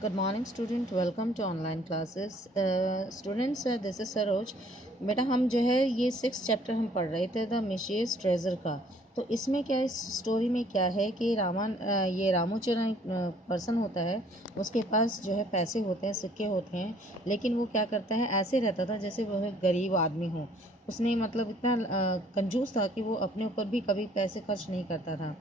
Good morning student, welcome to online classes. Students, this is Saroj. बेटा हम जो है ये 6 चैप्टर हम पढ़ रहे थे द मिशियस ट्रेजर का। तो इसमें क्या, इस स्टोरी में क्या है कि ये रामोचरण पर्सन होता है, उसके पास जो है पैसे होते हैं, सिक्के होते हैं, लेकिन वो क्या करता है, ऐसे रहता था जैसे वह गरीब आदमी हो। उसने मतलब इतना कंजूस था कि वो अपने ऊपर भी कभी पैसे खर्च नहीं करता था।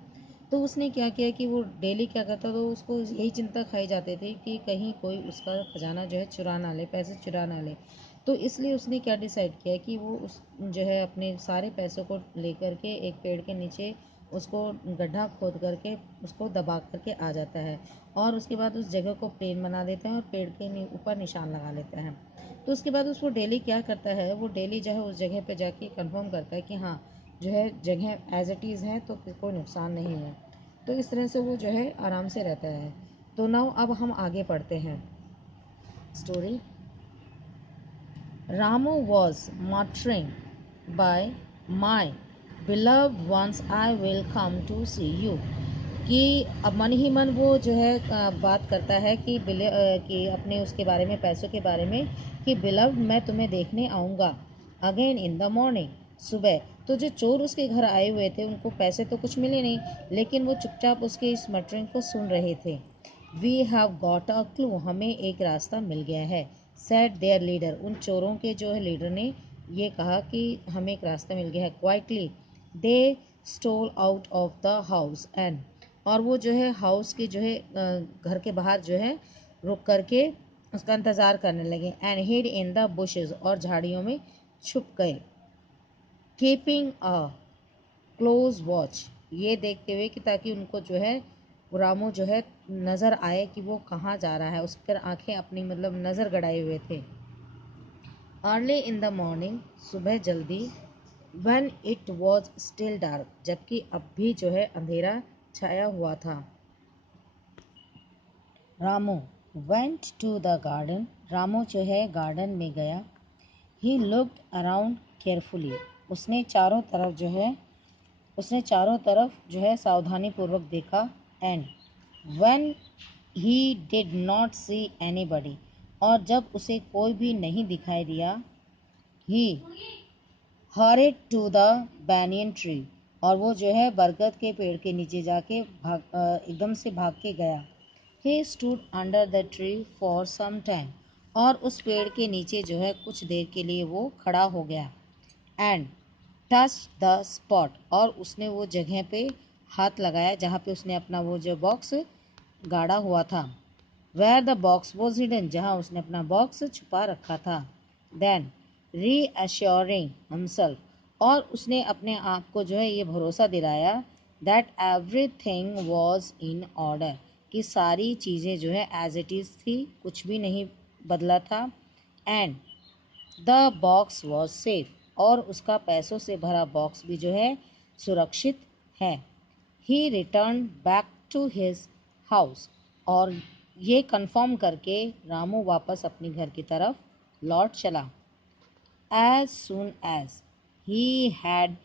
तो उसने क्या किया कि वो डेली क्या करता, तो उसको यही चिंता खाई जाते थे कि कहीं कोई उसका खजाना जो है चुरा ना ले, पैसे चुरा ना ले। तो इसलिए उसने क्या डिसाइड किया कि वो उस जो है अपने सारे पैसों को लेकर के एक पेड़ के नीचे उसको गड्ढा खोद करके उसको दबा करके आ जाता है, और उसके बाद उस जगह को प्लेन बना देता है और पेड़ के ऊपर निशान लगा लेता है। तो उसके बाद उसको डेली क्या करता है, वो डेली जो है उस जगह पे जाके कंफर्म करता है कि हाँ जो है जगह एज इट इज़ है, तो कोई नुकसान नहीं है। तो इस तरह से वो जो है आराम से रहता है। तो नाउ अब हम आगे पढ़ते हैं story. Ramu was muttering bye my beloved once I will come to see you। कि अब मन ही मन वो जो है बात करता है कि अपने उसके बारे में, पैसों के बारे में, कि बिलव्ड मैं तुम्हें देखने आऊँगा अगेन इन द मॉर्निंग, सुबह। तो जो चोर उसके घर आए हुए थे उनको पैसे तो कुछ मिले नहीं, लेकिन वो चुपचाप उसके इस मटरिंग को सुन रहे थे। We have got a clue, हमें एक रास्ता मिल गया है। सैड देयर लीडर, उन चोरों के जो है लीडर ने ये कहा कि हमें एक रास्ता मिल गया है। Quietly they stole out of the house and, और वो जो है हाउस के जो है घर के बाहर जो है रुक करके उसका इंतज़ार करने लगे। And hid in the bushes, और झाड़ियों में छुप गए। कीपिंग अ क्लोज वॉच, ये देखते हुए कि ताकि उनको जो है रामू जो है नज़र आए कि वो कहाँ जा रहा है, उस पर आंखें अपनी मतलब नज़र गड़ाए हुए थे। अर्ली इन द मॉर्निंग, सुबह जल्दी। When it was still dark, जबकि अब भी जो है अंधेरा छाया हुआ था। Ramu went to the garden, Ramu जो है गार्डन में गया। ही लुक्ड अराउंड केयरफुली, उसने चारों तरफ जो है सावधानी पूर्वक देखा। And when he did not see anybody, और जब उसे कोई भी नहीं दिखाई दिया, he hurried to the banyan tree, और वो जो है बरगद के पेड़ के नीचे जाके एकदम से भाग के गया। He stood under the tree for some time, और उस पेड़ के नीचे जो है कुछ देर के लिए वो खड़ा हो गया। एंड टच द स्पॉट, और उसने वो जगह पे हाथ लगाया जहाँ पे उसने अपना वो जो बॉक्स गाड़ा हुआ था। Where the box was hidden, जहाँ उसने अपना बॉक्स छुपा रखा था। देन रीअश्योरिंग हिमसेल्फ, और उसने अपने आप को जो है ये भरोसा दिलाया that everything was in order, कि सारी चीज़ें जो है एज इट इज़ थी, कुछ भी नहीं बदला था। And the box was safe, और उसका पैसों से भरा बॉक्स भी जो है सुरक्षित है। He return back to his house, और ये कंफर्म करके रामू वापस अपने घर की तरफ लौट चला। As soon as he had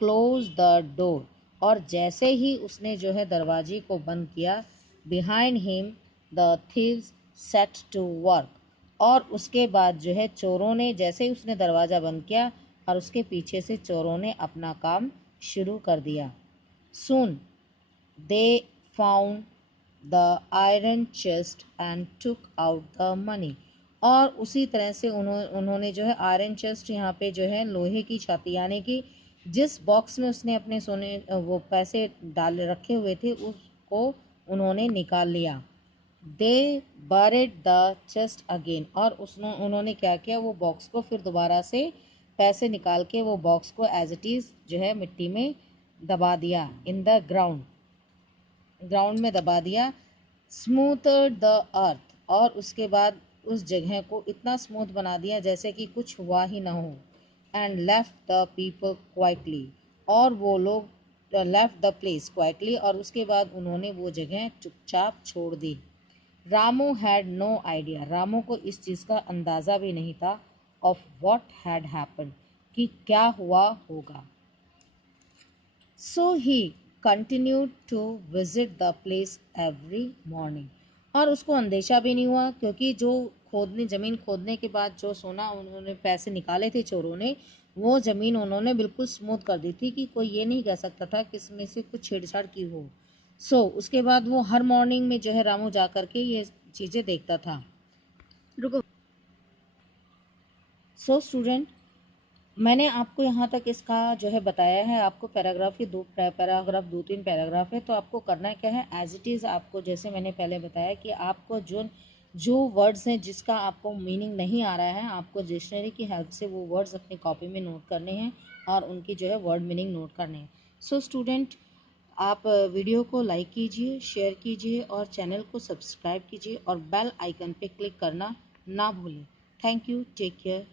closed the door, और जैसे ही उसने जो है दरवाजे को बंद किया, behind him the thieves set to work, और उसके बाद जो है चोरों ने, जैसे ही उसने दरवाज़ा बंद किया और उसके पीछे से चोरों ने अपना काम शुरू कर दिया। Soon they found the iron chest and took out the money, और उसी तरह से उन्होंने जो है आयरन चेस्ट, यहाँ पे जो है लोहे की छाती, यानी कि जिस बॉक्स में उसने अपने सोने वो पैसे डाल रखे हुए थे उसको उन्होंने निकाल लिया। दे बरेड द चेस्ट अगेन, और उन्होंने क्या किया, वो बॉक्स को फिर दोबारा से पैसे निकाल के वो बॉक्स को एज इट इज़ जो है मिट्टी में दबा दिया। इन द ग्राउंड में दबा दिया। स्मूथड द अर्थ, और उसके बाद उस जगह को इतना स्मूथ बना दिया जैसे कि कुछ हुआ ही ना हो। And left the people quietly, और वो लोग लेफ्ट द प्लेस क्वाइटली, और उसके बाद उन्होंने वो जगह चुपचाप छोड़ दी। Ramu had no idea, Ramu को इस चीज़ का अंदाज़ा भी नहीं था, ऑफ वॉट हैड हैपन, कि क्या हुआ होगा। So he continued to visit the place every morning, और उसको अंदेशा भी नहीं हुआ, क्योंकि जो ज़मीन खोदने के बाद जो सोना उन्होंने पैसे निकाले थे चोरों ने, वो ज़मीन उन्होंने बिल्कुल स्मूथ कर दी थी कि कोई ये नहीं कह सकता था कि इसमें से कुछ छेड़छाड़ की हो। उसके बाद वो हर मॉर्निंग में जो है रामू जा कर के ये चीज़ें देखता था। रुको। स्टूडेंट, मैंने आपको यहाँ तक इसका जो है बताया है। आपको पैराग्राफ के दो तीन पैराग्राफ है, तो आपको करना क्या है, एज इट इज़ आपको जैसे मैंने पहले बताया कि आपको जो वर्ड्स हैं जिसका आपको मीनिंग नहीं आ रहा है, आपको डिक्शनरी की हेल्प से वो वर्ड्स अपनी कॉपी में नोट करने हैं और उनकी जो है वर्ड मीनिंग नोट करने हैं। स्टूडेंट, आप वीडियो को लाइक कीजिए, शेयर कीजिए और चैनल को सब्सक्राइब कीजिए और बेल आइकन पे क्लिक करना ना भूलें। Thank you. Take care.